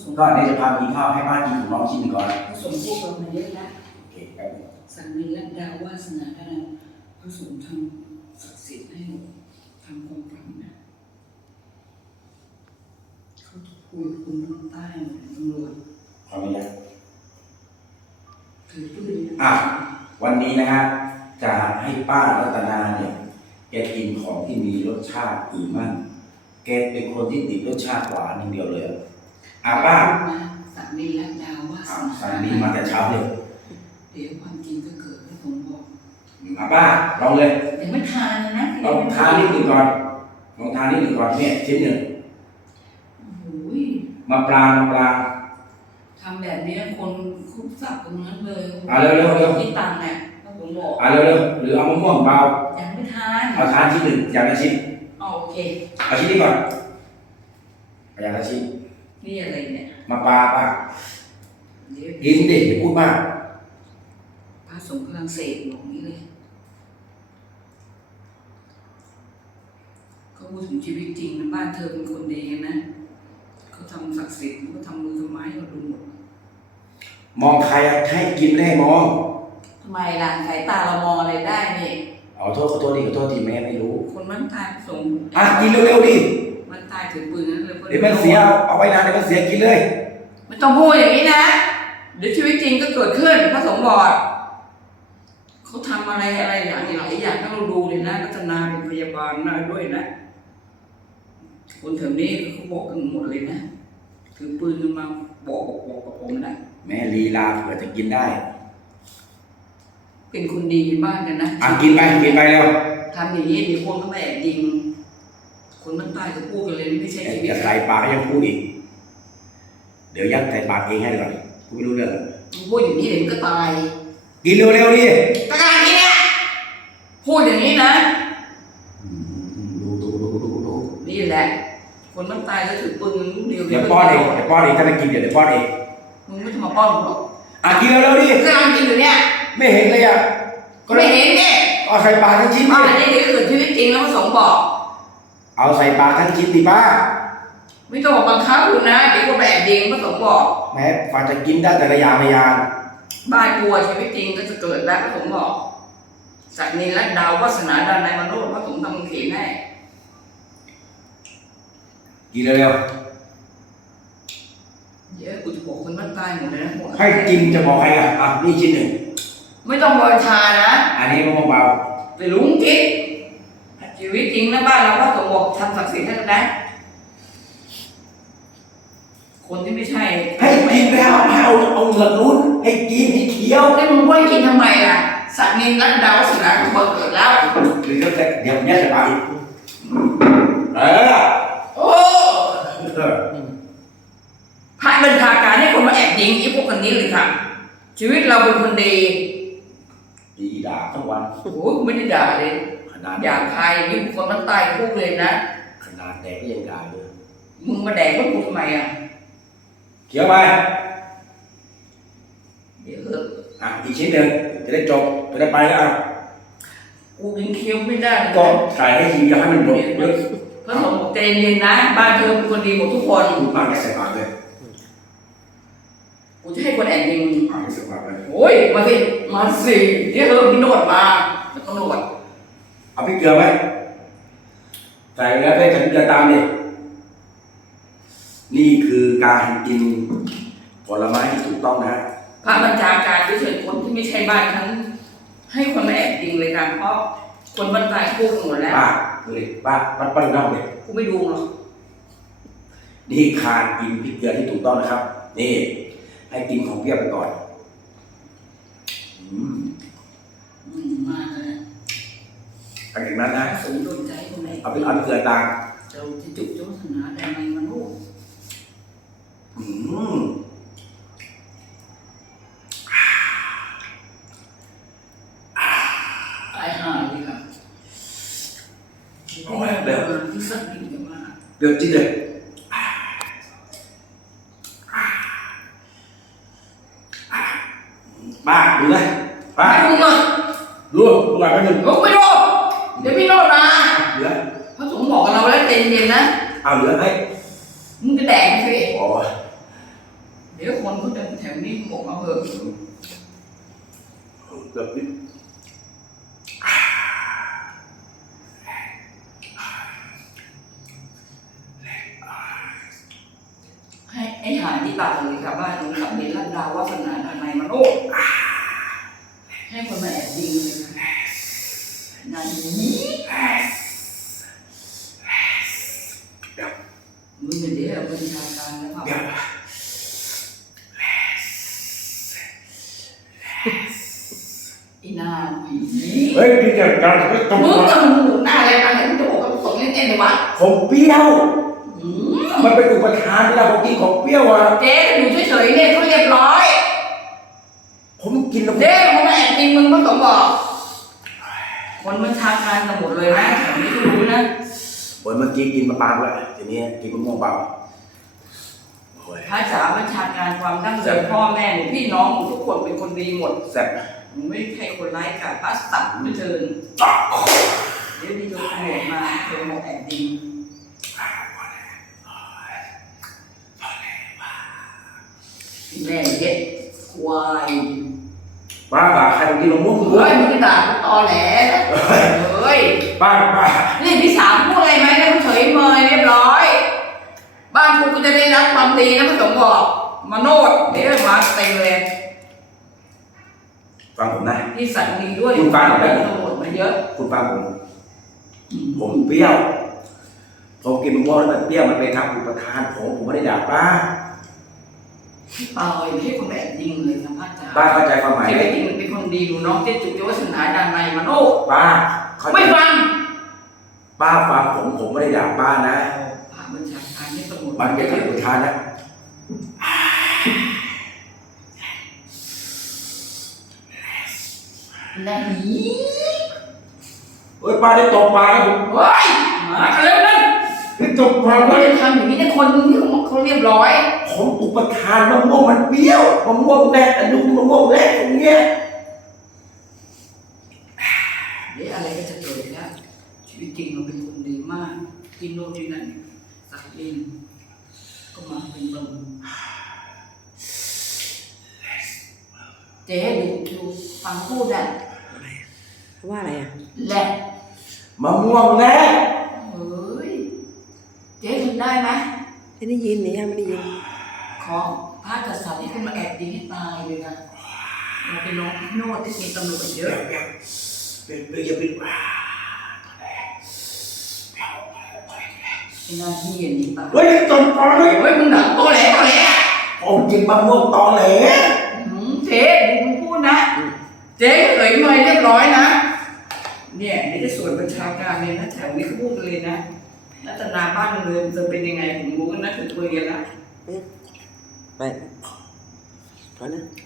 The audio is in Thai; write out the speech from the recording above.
สงฆ์ก็เดี๋ยวจะพาไปกินข้าวให้ป้ากินของน้องชิ้นหนึ่งก่อนพระสงฆ์พูดกันมาเยอะแล้วโอเคแป๊บนึงสันนิรัตดาวาสนาเราพระสงฆ์ทำศักดิ์สิทธิ์ให้หนูทำความฝันนะเขาคุยกับคุณทางใต้หมดตำรวจขออนุญาตถือปืนอะวันนี้นะฮะจะให้ป้ารัตนาเนี่ยแกกินของที่มีรสชาติอื่นมั่งแกเป็นคนที่ติดรสชาติหวานอย่างเดียวเลย อะอะป้านะสันนิรัตดาวาสอะนาสันนี้มาแต่เช้าเลยเดี๋ยวความจริงก็เกิดพระสงฆ์บอกอะป้าลองเลยยังไม่ทานเลยนะลองทานนิดหนึ่งก่อนลองทานนิดหนึ่งก่อนเนี่ยชิ้นหนึ่งโอ้โหยมาปลางมาปลางทำแบบนี้คนคุกสับตรงนั้นเลยอะเร็วเร็วเร็วคิดตังค์เนี่ยพระสงฆ์บอกอะเร็วเร็วหรือเอามะม่วงเปล่ายังไม่ทานเอาทานชิ้นหนึ่งอย่างละชิ้นอ๋อโอเคเอาชิ้นนี้ก่อนเอาอย่างละชิ้น นี่อะไรเนี่ยมาปลาป้าเดี๋ยวกินดิอย่าพูดมากพระสงฆ์กำลังเสกหลงนี้เลยเขาพูดถึงชีวิตจริงนะบ้านเธอเป็นคนดีนะเขาทำศักดิ์สิทธิ์เขาทำมือทำไม้ให้เราดูหมดมองใครอะให้กินไม่ได้มองทำไมล่ะสายตาเรามองอะไรได้นี่เอาโทษขอโทษดิขอโทษทีแม่ไม่รู้ คนมันตายพระสงฆ์อะกินเร็วๆดิ มันตายถือปืนนั้นเลยเดี๋ยวมันเสียเอาเอาไว้นานเดี๋ยวมันเสียกินเลยไม่ต้องพูดอย่างนี้นะเดี๋ยวชีวิตจริงก็เกิดขึ้นพระสงฆ์บอกเขาทำอะไรอะไรอย่างหลายอย่างให้เราดูเลยนะรัตนาเป็นพยาบาลนะด้วยนะคนแถวนี้เขาบอกกันหมดเลยนะถือปืนกันมาบอกบอกบอกกับผมนะแม่ลีลาเผื่อจะกินได้ เป็นคนดีบ้านกันนะอะกินไปกินไปเร็วทำอย่างนี้เดี๋ยวคนก็มาแอบยิง คนมันตายก็พูดกันเลยไม่ใช่ชีวิตจะใส่ปากก็ยังพูดอีก เดี๋ยวยัดใส่ปากเองให้ก่อนพูดไม่รู้เรื่องพูดอย่างนี้เดี๋ยวมันก็ตายกินเร็วๆดิตายอย่างนี้เนี่ยพูดอย่างนี้นะอืมดูดูดูดูดูนี่แหละ คนมันตายก็ถือปืนลูกเดียวเดี๋ยวป้อนเองเดี๋ยวป้อนเองถ้าไม่กินเดี๋ยวเดี๋ยวป้อนเองมึงไม่ต้องมาป้อนกูหรอกอะกินเร็วๆดิกำลังกินอยู่เนี่ยไม่เห็นเลยอะก็ไม่เห็นเนี่ยเอาใส่ปากทั้งชิ้นอ่าดินี่เดี๋ยวเกิดชีวิตจริงแล้วพระสงฆ์บอก เอาใส่ปากทั้งชิ้นดิป้า ไม่ต้องมาบังคับคุณนะเดี๋ยวก็แบบยิงพระสงฆ์บอก แม้ฟังจะกินได้แต่ละอย่างละอย่างบ้านกลัวชีวิตจริงก็จะเกิดแล้วพระสงฆ์บอก สัตว์นิรันดร์ดาววาสนาดานในมนุษย์พระสงฆ์ทำเขียนให้กินเร็วเดี๋ยวกูจะบอกคนมันตายหมดเลยนะหมดๆให้กินจะบอกใครอะอะนี่ชิ้นหนึ่ง ไม่ต้องบริชานะ อันนี้มะม่วงเบา ไปลุงกิ๊กชีวิตจ ริงนะบ้านเราพระสงฆ์บอกทำศักดิ์สิทธิ์ให้กันนะคนที่ไม่ใช่ให้กินไปเอาเอาเอาเหงือกนู้นให้กินให้เคี้ยว แล้วมึงว่ากินทำไมล่ะสัตว์นินรัตดาวสนาของเกิดแล้ว หรือก็จะเดี๋ยวแม่จะไปเออโอ้เออพระบัญชาการให้คนมาแอบยิงไอ้พวกคนนี้เลยค่ะชีวิตเราเป็นคนดี ดีด่าทั้งวัน โอ้โหไม่ได้ด่าเลยขนาดอยากใครนี่บุคคลมันตายพูดเลยนะ ขนาดแดกก็ยังด่าเลยมึงมาแดกพวกกูทำไมอะเคี้ยวไปเดี๋ยวเถอะอะอีกชิ้นหนึ่งจะได้จบจะได้ไปแล้วอะกูกินเคี้ยวไม่ได้เลยก็ใส่ให้ทีเดียวให้มันหมดเยอะพระสงฆ์บอกใจเย็นๆนะ บ้านเธอเป็นคนดีหมดทุกคน คุณป้าแกใส่ปากเลย กูจะให้คนแอบยิงมึงป้าแกใส่ปากเลยโอ้ย มาสิ มาสิเดี๋ยวเธอพี่โนดมาแล้วก็โนดเอาพริกเกลือไหมใส่แล้วได้ฉันจะตามดินี่คือการกินผลไม้ที่ถูกต้องนะ พระบัญชาการที่เชิญคนที่ไม่ใช่บ้านฉันให้คนมาแอบยิงเลยค่ะเพราะคนบ้านตายพูดหมดแล้วป้าดูดิป้าป้าป้าดูหน้าผมดิกูไม่ดูหรอกนี่การกินพริกเกลือที่ถูกต้องนะครับ นี่ ให้กินของเปรี้ยวไปก่อน อืมอืมมาเลยหลังจากนั้นนะสมดุลใจคนไหนเอาไปเอาไปเกลือตามเราจะจุดจุดศาสนาได้ไหมมนุษย์อืมตายห่าเลยค่ะโอ้ยแบบที่สักนิดเดียวมากเปรี้ยวจี๊ดเลยป้าดูเลยป้า ไปดูหน่อย ดูดูหน่อย ไปหนึ่งลุกไปดูเดี๋ยวพี่โนดมาเหลือพระสงฆ์บอกกับเราแล้วใจเย็นๆนะเอาเหลือให้มึงจะแดกสิโอ้ยเดี๋ยวคนเขาจะแถวนี้บอกมาเหอะเกือบนิดให้ไอ้หาที่ตาเลยค่ะบ้านนู้นกับเบลลันดาวาสนาทนายมโนให้คนมาแอบยิงเลยค่ะ นั่นนี่มึงเดี๋ยวบัญชาการนะครับเดี๋ยวอีนาผีเฮ้ยพี่จัดการไม่ตรงมึงจะมึงหนุนหน้าอะไรมาเนี่ยมึงจะบอกกับส่งเล่นเต้นเลยวะผมเปรี้ยว อืมมันเป็นอุปทานเวลาผมกินของเปรี้ยวอะ เจ๊อยู่เฉยๆเนี่ยเขาเรียบร้อย ผมกินแล้วเจ๊เขามาแอบยิงมึงก็สมบอก คนบัญชาการกันหมดเลยนะแถวนี้ก็รู้นะโอ้ยเมื่อกี้กินมะปรางแล้วทีนี้กินมะม่วงเปล่าโอ้ยพระจ๋าบัญชาการความดั้งเดิมพ่อแม่หนูพี่น้องหนูทุกคนเป็นคนดีหมดแซ่บหนูไม่ใช่คนร้ายกาจพระสัตว์ไม่เชิญเดี๋ยวมีโดนตำรวจมาโดนมาแอบยิงแม่เย็ดควาย ป้าด่าใครมากินมะม่วงกูเฮ้ยมึงจะด่ากูตอแหลนะเฮ้ยป้าป้านี่พี่สาวพูดอะไรไหมนะเขาเฉยเมยเรียบร้อย บ้านกูก็จะได้รับความดีนะพระสงฆ์บอกมาโนดเดี๋ยวมาเต็มเลยฟังผมนะพี่สัตว์ดีด้วยคุณฟังผมไปไหมตำรวจมาเยอะ คุณฟังผมผมเปรี้ยวผมกินมะม่วงแล้วมันเปรี้ยวมันเป็นทางอุปทานผมผมไม่ได้ด่าป้า พี่เปาไม่ใช่คนแบบยิงเลยนะพระจ๋าป้าเข้าใจความหมายชีไหมวิตจริงเป็นคนดีดูน้องเจ๊จุกเยาวชนาดานในมาโนดป้าเข้าใจไม่ฟังป้าฟังผมผมไม่ได้ด่าป้านะผ่าบัญชาการให้ตำรวจมันเป็นทางอุปทานนะแน่หนีเฮ้ยป้าได้ตบปลาแล้วผมเฮ้ยมากันแล้วนั่นได้ตบปลาเราแล้วจะทำอย่างนี้ในคนที่เขาเรียบร้อย ผมอุปทานมะม่วงมันเปรี้ยวมะม่วงแรกอันนู้นมะม่วงแรกตรงเนี้ยเดี๋ยวอะไรก็จะเกิดแล้วชีวิตจริงเราเป็นคนดีมากกินโน่นนี่นั่นสักเองก็มาเป็นลมเจ๊ดูดูฟังพูดอะว่าอะไรอะแหละมะม่วงแรกเฮ้ยเจ๊ทำได้ไหมไม่ได้ยินเนี่ยยังไม่ได้ยิน ขอพระกษัตริย์ที่ขึ้นมาแอบยิงให้ตายเลยนะเราเป็นน้องพี่โนดที่มีตำรวจเยเดี๋ยวอะเดี๋ยวเป็นเป็นอย่าเป็นว้าไอ้หน้าที่อย่างนี้ตายเฮ้ยตบปลาเลยเฮ้ยมึงหนังตัวแหลตัวแหลผมกินมะม่วงตอแหลหืมเจ๊ดูมึงพูดนะ เจ๊เขยเมยเรียบร้อยนะ เนี่ยนี่จะส่วนบัญชาการเลยนะแถวนี้เขาพูดเลยนะรัตนาบ้านเรือนจะเป็นยังไงผมรู้นะถึงคุยกันละ ไปพอนะพ